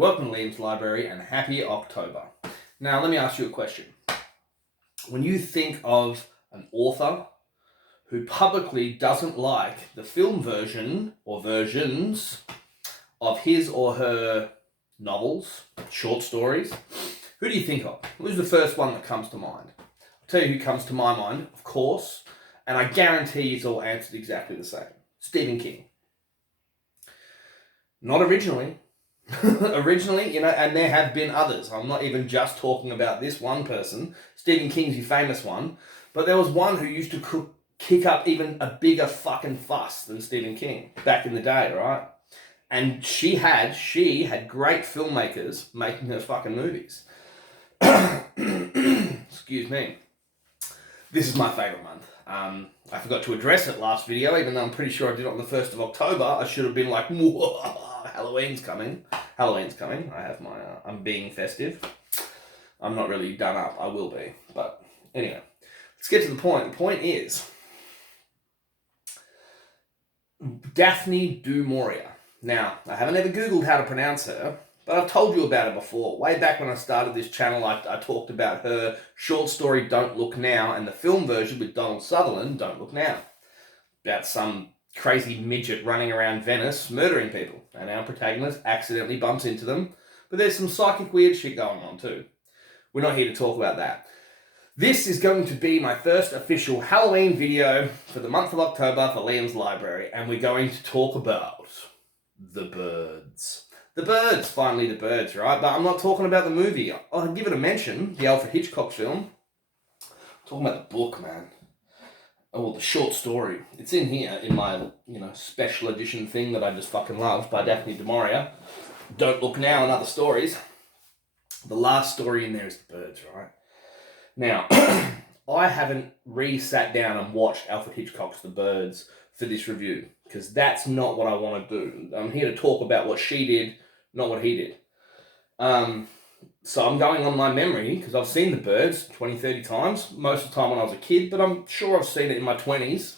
Welcome to Liam's Library and happy October. Now, let me ask you a question. When you think of an author who publicly doesn't like the film version or versions of his or her novels, short stories, who do you think of? Who's the first one that comes to mind? I'll tell you who comes to my mind, of course, and I guarantee it's all answered exactly the same. Stephen King. Not originally. Originally, and there have been others. I'm not even just talking about this one person. Stephen King's the famous one. But there was one who used to kick up even a bigger fucking fuss than Stephen King back in the day, right? And she had great filmmakers making her fucking movies. Excuse me. This is my favourite month. I forgot to address it last video, even though I'm pretty sure I did it on the 1st of October. I should have been like, whoa, Halloween's coming. I have my, I'm being festive. I'm not really done up. I will be. But anyway, let's get to the point. The point is, Daphne du Maurier. Now, I haven't ever Googled how to pronounce her, but I've told you about it before. Way back when I started this channel, I talked about her short story, Don't Look Now, and the film version with Donald Sutherland, Don't Look Now. About some crazy midget running around Venice, murdering people. And our protagonist accidentally bumps into them. But there's some psychic weird shit going on too. We're not here to talk about that. This is going to be my first official Halloween video for the month of October for Liam's Library. And we're going to talk about the birds. The birds, finally the birds, right? But I'm not talking about the movie. I'll give it a mention, the Alfred Hitchcock film. I'm talking about the book, man. Oh, the short story. It's in here, in my, special edition thing that I just fucking love by Daphne du Maurier. Don't Look Now and Other Stories. The last story in there is the birds, right? Now, I haven't sat down and watched Alfred Hitchcock's The Birds for this review, because that's not what I want to do. I'm here to talk about what she did, not what he did. So I'm going on my memory, because I've seen The Birds 20, 30 times, most of the time when I was a kid, but I'm sure I've seen it in my 20s.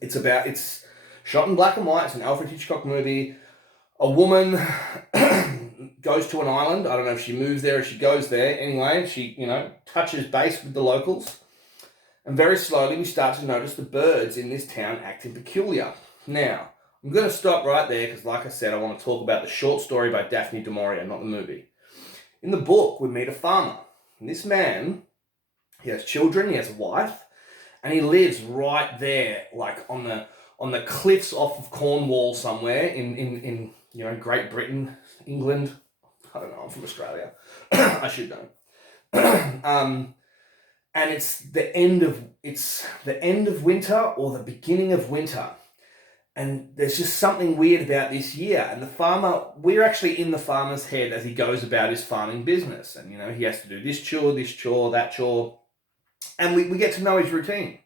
It's shot in black and white. It's an Alfred Hitchcock movie. A woman goes to an island. I don't know if she moves there or she goes there. Anyway, she, touches base with the locals. And very slowly we start to notice the birds in this town acting peculiar. Now, I'm going to stop right there because, like I said, I want to talk about the short story by Daphne du Maurier, not the movie. In the book, we meet a farmer. And this man, he has children, he has a wife, and he lives right there, like on the cliffs off of Cornwall somewhere in Great Britain, England. I don't know, I'm from Australia. I should know. And it's the end of winter or the beginning of winter. And there's just something weird about this year. And the farmer, we're actually in the farmer's head as he goes about his farming business. And, he has to do this chore, that chore. And we get to know his routine.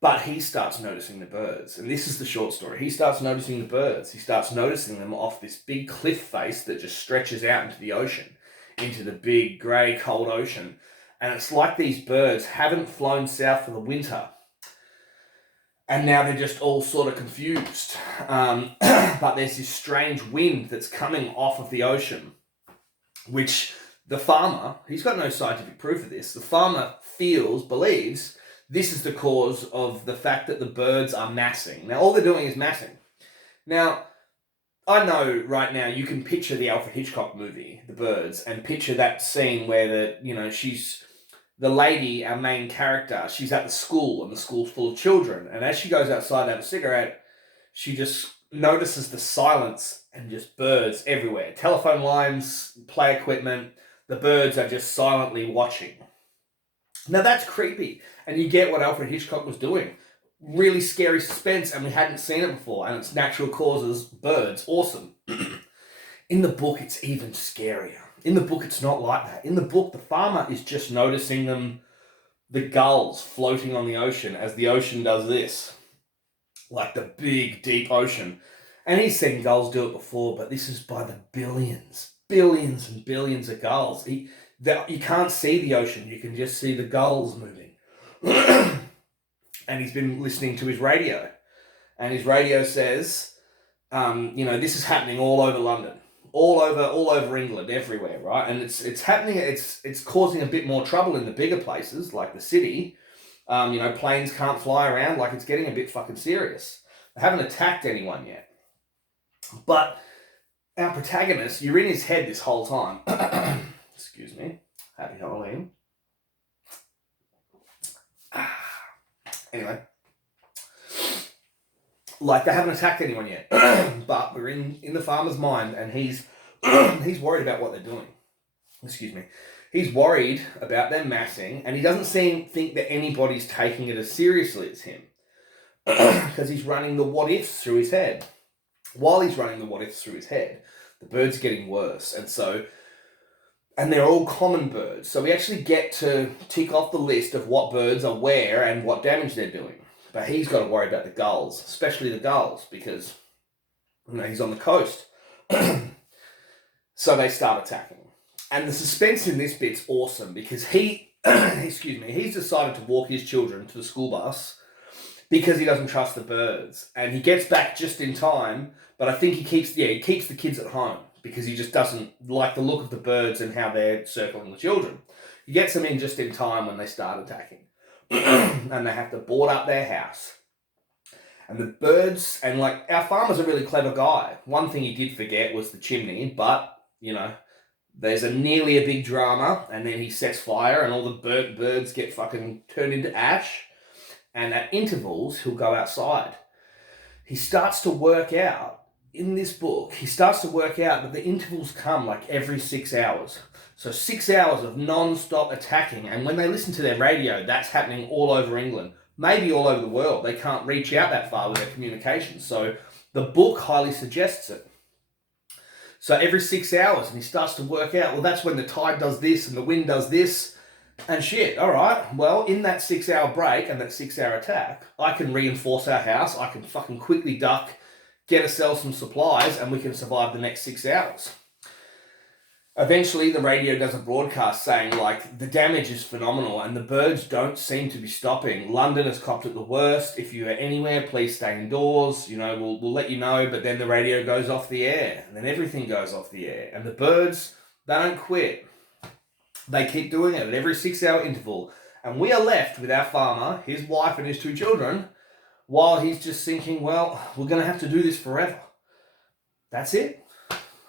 But he starts noticing the birds. And this is the short story. He starts noticing the birds. He starts noticing them off this big cliff face that just stretches out into the ocean, into the big, grey, cold ocean. And it's like these birds haven't flown south for the winter. And now they're just all sort of confused. But there's this strange wind that's coming off of the ocean, which the farmer, he's got no scientific proof of this, the farmer believes this is the cause of the fact that the birds are massing. Now, all they're doing is massing. Now, I know right now you can picture the Alfred Hitchcock movie, The Birds, and picture that scene where the lady, our main character, she's at the school and the school's full of children. And as she goes outside to have a cigarette, she just notices the silence and just birds everywhere. Telephone lines, play equipment, the birds are just silently watching. Now that's creepy. And you get what Alfred Hitchcock was doing. Really scary suspense, and we hadn't seen it before. And it's natural causes, birds, awesome. In the book, it's even scarier. In the book, it's not like that. In the book, the farmer is just noticing the gulls floating on the ocean as the ocean does this. Like the big, deep ocean. And he's seen gulls do it before, but this is by the billions and billions of gulls. You can't see the ocean. You can just see the gulls moving. And he's been listening to his radio. And his radio says, this is happening all over London. all over England, everywhere, right? And it's happening. It's causing a bit more trouble in the bigger places like the city. Planes can't fly around. Like, it's getting a bit fucking serious. They haven't attacked anyone yet, but our protagonist, you're in his head this whole time. Excuse me. Happy Halloween. Anyway, like, they haven't attacked anyone yet, but we're in the farmer's mind, and he's he's worried about what they're doing. Excuse me. He's worried about them massing, and he doesn't think that anybody's taking it as seriously as him, because he's running the what ifs through his head. While he's running the what ifs through his head, the birds are getting worse, and they're all common birds. So we actually get to tick off the list of what birds are where and what damage they're doing. But he's got to worry about the gulls, especially the gulls, because he's on the coast. So they start attacking. And the suspense in this bit's awesome, because he's decided to walk his children to the school bus because he doesn't trust the birds. And he gets back just in time, but I think he keeps the kids at home because he just doesn't like the look of the birds and how they're circling the children. He gets them in just in time when they start attacking. And they have to board up their house. And the birds, and like, our farmer's a really clever guy. One thing he did forget was the chimney, but, there's nearly a big drama, and then he sets fire, and all the birds get fucking turned into ash, and at intervals, he'll go outside. He starts to work out, in this book, that the intervals come like every 6 hours. So 6 hours of non-stop attacking, and when they listen to their radio, that's happening all over England, maybe all over the world. They can't reach out that far with their communications, so the book highly suggests it. So every 6 hours, and he starts to work out, well, that's when the tide does this and the wind does this, and shit, all right, well, in that 6 hour break and that 6 hour attack, I can reinforce our house, I can fucking quickly duck, get ourselves some supplies, and we can survive the next 6 hours. Eventually, the radio does a broadcast saying, like, the damage is phenomenal and the birds don't seem to be stopping. London has copped it the worst. If you are anywhere, please stay indoors. We'll let you know, but then the radio goes off the air, and then everything goes off the air. And the birds, they don't quit. They keep doing it at every 6 hour interval. And we are left with our farmer, his wife and his 2 children, while he's just thinking, well, we're going to have to do this forever. That's it.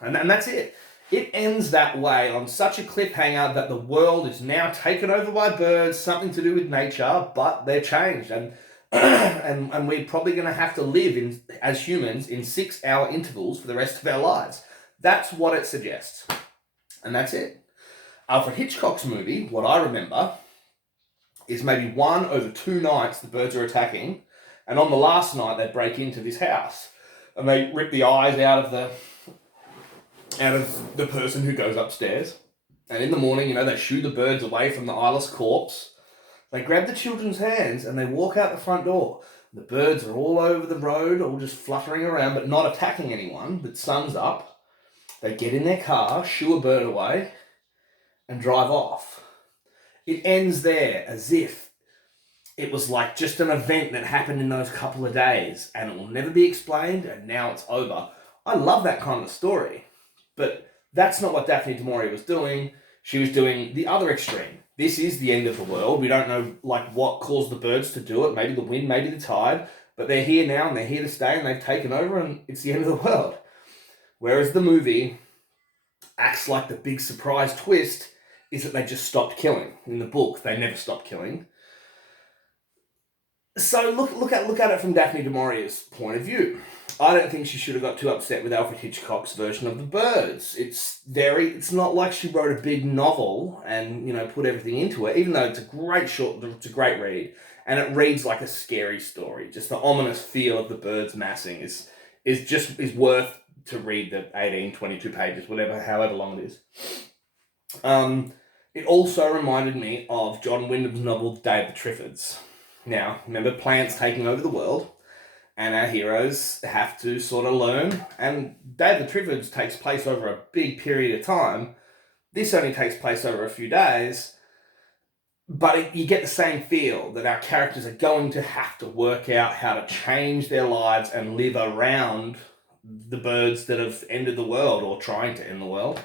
And that's it. It ends that way on such a cliffhanger that the world is now taken over by birds, something to do with nature, but they're changed. And and we're probably going to have to live as humans in 6 hour intervals for the rest of our lives. That's what it suggests. And that's it. Alfred Hitchcock's movie, what I remember, is maybe 1 over 2 nights the birds are attacking, and on the last night they break into this house and they rip the eyes out of the person who goes upstairs. And in the morning, they shoo the birds away from the eyeless corpse. They grab the children's hands and they walk out the front door. The birds are all over the road, all just fluttering around, but not attacking anyone. The sun's up. They get in their car, shoo a bird away, and drive off. It ends there as if it was like just an event that happened in those couple of days, and it will never be explained, and now it's over. I love that kind of story. But that's not what Daphne du Maurier was doing. She was doing the other extreme. This is the end of the world. We don't know what caused the birds to do it. Maybe the wind, maybe the tide. But they're here now and they're here to stay and they've taken over and it's the end of the world. Whereas the movie acts like the big surprise twist is that they just stopped killing. In the book, they never stopped killing. So look at it from Daphne du Maurier's point of view. I don't think she should have got too upset with Alfred Hitchcock's version of the birds. It's not like she wrote a big novel and, put everything into it, even though it's a great read. And it reads like a scary story. Just the ominous feel of the birds massing is worth to read the 18, 22 pages, however long it is. It also reminded me of John Wyndham's novel, Day of the Triffids. Now, remember, plants taking over the world, and our heroes have to sort of learn, and Day of the Triffids takes place over a big period of time. This only takes place over a few days, but you get the same feel that our characters are going to have to work out how to change their lives and live around the birds that have ended the world or trying to end the world.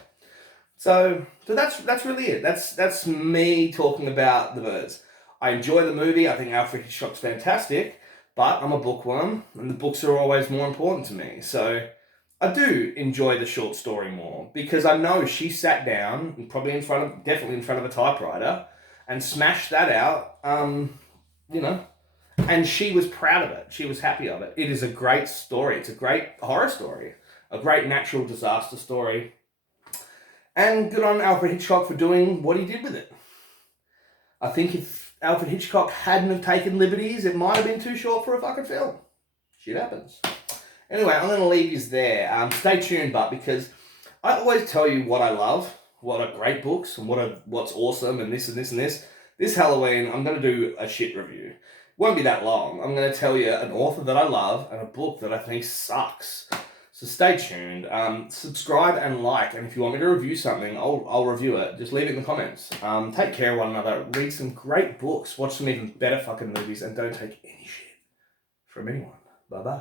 So that's really it. That's me talking about the birds. I enjoy the movie. I think Alfred Hitchcock's fantastic, but I'm a bookworm, and the books are always more important to me. So I do enjoy the short story more because I know she sat down, probably definitely in front of a typewriter, and smashed that out. You know, and she was proud of it. She was happy of it. It is a great story. It's a great horror story, a great natural disaster story. And good on Alfred Hitchcock for doing what he did with it. I think if Alfred Hitchcock hadn't have taken liberties, it might have been too short for a fucking film. Shit happens. Anyway, I'm going to leave you there. Stay tuned, because I always tell you what I love, what are great books, and what's awesome, and this and this and this. This Halloween, I'm going to do a shit review. Won't be that long. I'm going to tell you an author that I love and a book that I think sucks. So stay tuned. Subscribe and like. And if you want me to review something, I'll review it. Just leave it in the comments. Take care of one another. Read some great books. Watch some even better fucking movies. And don't take any shit from anyone. Bye-bye.